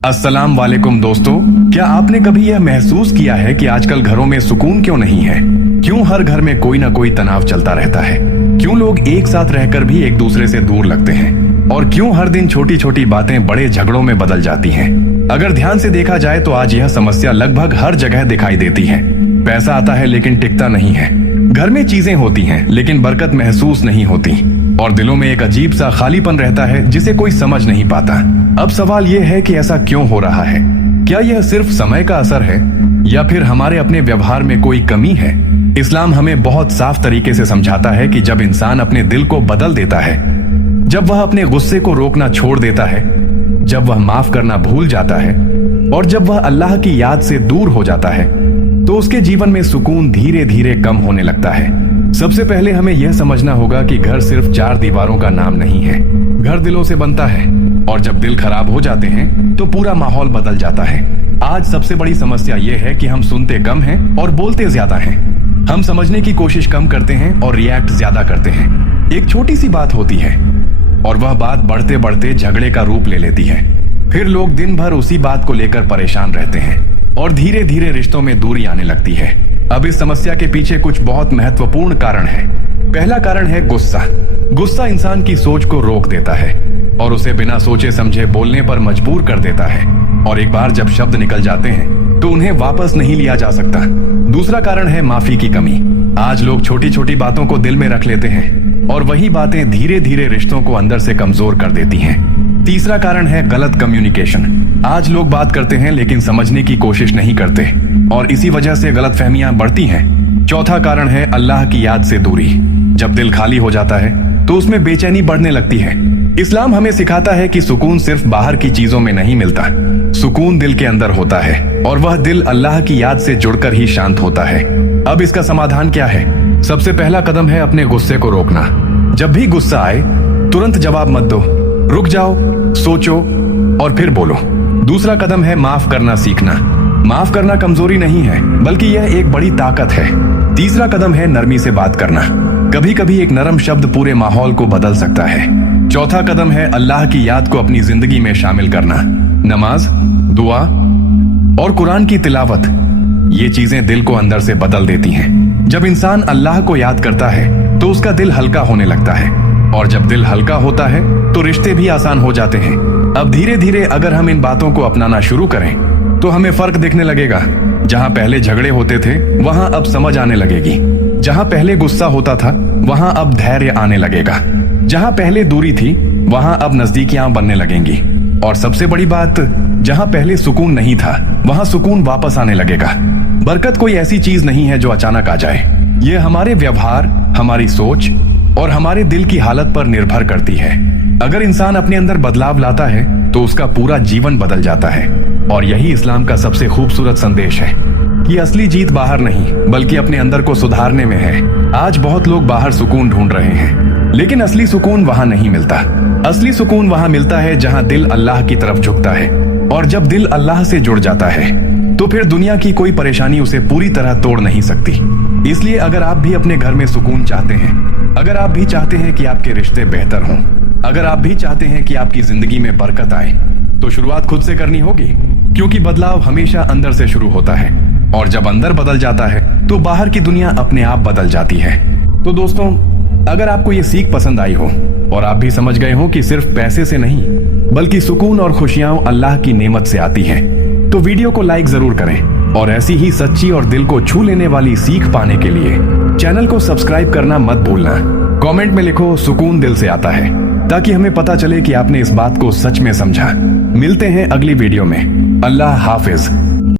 अस्सलाम वालेकुम दोस्तों, क्या आपने कभी यह महसूस किया है कि आजकल घरों में सुकून क्यों नहीं है? क्यों हर घर में कोई ना कोई तनाव चलता रहता है? क्यों लोग एक साथ रहकर भी एक दूसरे से दूर लगते हैं? और क्यों हर दिन छोटी छोटी बातें बड़े झगड़ों में बदल जाती हैं? अगर ध्यान से देखा जाए तो आज यह समस्या लगभग हर जगह दिखाई देती है। पैसा आता है लेकिन टिकता नहीं है, घर में चीजें होती हैं लेकिन बरकत महसूस नहीं होती, और दिलों में एक अजीब सा खालीपन रहता है जिसे कोई समझ नहीं पाता। अब सवाल यह है कि ऐसा क्यों हो रहा है? क्या यह सिर्फ समय का असर है या फिर हमारे अपने व्यवहार में कोई कमी है? इस्लाम हमें बहुत साफ तरीके से समझाता है कि जब इंसान अपने दिल को बदल देता है, जब वह अपने गुस्से को रोकना छोड़ देता है, जब वह माफ करना भूल जाता है और जब वह अल्लाह की याद से दूर हो जाता है, तो उसके जीवन में सुकून धीरे धीरे कम होने लगता है। सबसे पहले हमें यह समझना होगा कि घर सिर्फ चार दीवारों का नाम नहीं है। घर दिलों से बनता है, और जब दिल खराब हो जाते हैं तो पूरा माहौल बदल जाता है। आज सबसे बड़ी समस्या यह है कि हम सुनते कम हैं और बोलते ज्यादा हैं। हम समझने की कोशिश कम करते हैं और रिएक्ट ज्यादा करते हैं। एक छोटी सी बात होती है और वह बात बढ़ते बढ़ते झगड़े का रूप ले लेती है। फिर लोग दिन भर उसी बात को लेकर परेशान रहते हैं और धीरे धीरे रिश्तों में दूरी आने लगती है। अब इस समस्या के पीछे कुछ बहुत महत्वपूर्ण कारण है। पहला कारण है गुस्सा। गुस्सा इंसान की सोच को रोक देता है और उसे बिना सोचे समझे बोलने पर मजबूर कर देता है, और एक बार जब शब्द निकल जाते हैं तो उन्हें वापस नहीं लिया जा सकता। दूसरा कारण है माफी की कमी। आज लोग छोटी छोटी बातों को दिल में रख लेते हैं और वही बातें धीरे धीरे रिश्तों को अंदर से कमजोर कर देती हैं। तीसरा कारण है गलत कम्युनिकेशन। आज लोग बात करते हैं लेकिन समझने की कोशिश नहीं करते, और इसी वजह से गलतफहमियां बढ़ती हैं। चौथा कारण है अल्लाह की याद से दूरी। जब दिल खाली हो जाता है तो उसमें बेचैनी बढ़ने लगती है। इस्लाम हमें सिखाता है कि सुकून सिर्फ बाहर की चीजों में नहीं मिलता, सुकून दिल के अंदर होता है, और वह दिल अल्लाह की याद से जुड़कर ही शांत होता है। अब इसका समाधान क्या है? सबसे पहला कदम है अपने गुस्से को रोकना। जब भी गुस्सा आए तुरंत जवाब मत दो, रुक जाओ, सोचो और फिर बोलो। दूसरा कदम है माफ करना सीखना। माफ करना कमजोरी नहीं है, बल्कि यह एक बड़ी ताकत है। तीसरा कदम है नरमी से बात करना। कभी कभी एक नरम शब्द पूरे माहौल को बदल सकता है। चौथा कदम है अल्लाह की याद को अपनी जिंदगी में शामिल करना। नमाज, दुआ और कुरान की तिलावत, ये चीजें दिल को अंदर से बदल देती हैं। जब इंसान अल्लाह को याद करता है तो उसका दिल हल्का होने लगता है, और जब दिल हल्का होता है तो रिश्ते भी आसान हो जाते हैं। अब धीरे धीरे अगर हम इन बातों को अपनाना शुरू करें तो हमें फर्क दिखने लगेगा। जहां पहले झगड़े होते थे वहां अब समझ आने लगेगी। जहां पहले गुस्सा होता था वहां अब धैर्य आने लगेगा। जहां पहले दूरी थी वहां अब नजदीकियां बनने लगेंगी। और सबसे बड़ी बात, जहां पहले सुकून नहीं था वहां सुकून वापस आने लगेगा। बरकत कोई ऐसी चीज नहीं है जो अचानक आ जाए। यह हमारे व्यवहार, हमारी सोच और हमारे दिल की हालत पर निर्भर करती है। अगर इंसान अपने अंदर बदलाव लाता है तो उसका पूरा जीवन बदल जाता है। और यही इस्लाम का सबसे खूबसूरत संदेश है कि असली जीत बाहर नहीं बल्कि अपने अंदर को सुधारने में है। आज बहुत लोग बाहर सुकून ढूंढ रहे हैं, लेकिन असली सुकून वहां नहीं मिलता। असली सुकून वहां मिलता है जहां दिल अल्लाह की तरफ झुकता है, और जब दिल अल्लाह से जुड़ जाता है तो फिर दुनिया की कोई परेशानी उसे पूरी तरह तोड़ नहीं सकती। इसलिए अगर आप भी अपने घर में सुकून चाहते हैं, अगर आप भी चाहते हैं कि आपके रिश्ते बेहतर हों, अगर आप भी चाहते हैं कि आपकी जिंदगी में बरकत आए, तो शुरुआत खुद से करनी होगी, क्योंकि बदलाव हमेशा अंदर से शुरू होता है, और जब अंदर बदल जाता है तो बाहर की दुनिया अपने आप बदल जाती है। तो दोस्तों, अगर आपको ये सीख पसंद आई हो और आप भी समझ गए हो कि सिर्फ पैसे से नहीं बल्कि सुकून और खुशियां अल्लाह की नेमत से आती हैं, तो वीडियो को लाइक जरूर करें, और ऐसी ही सच्ची और दिल को छू लेने वाली सीख पाने के लिए चैनल को सब्सक्राइब करना मत भूलना। कमेंट में लिखो सुकून दिल से आता है, ताकि हमें पता चले कि आपने इस बात को सच में समझा। मिलते हैं अगली वीडियो में। अल्लाह हाफिज।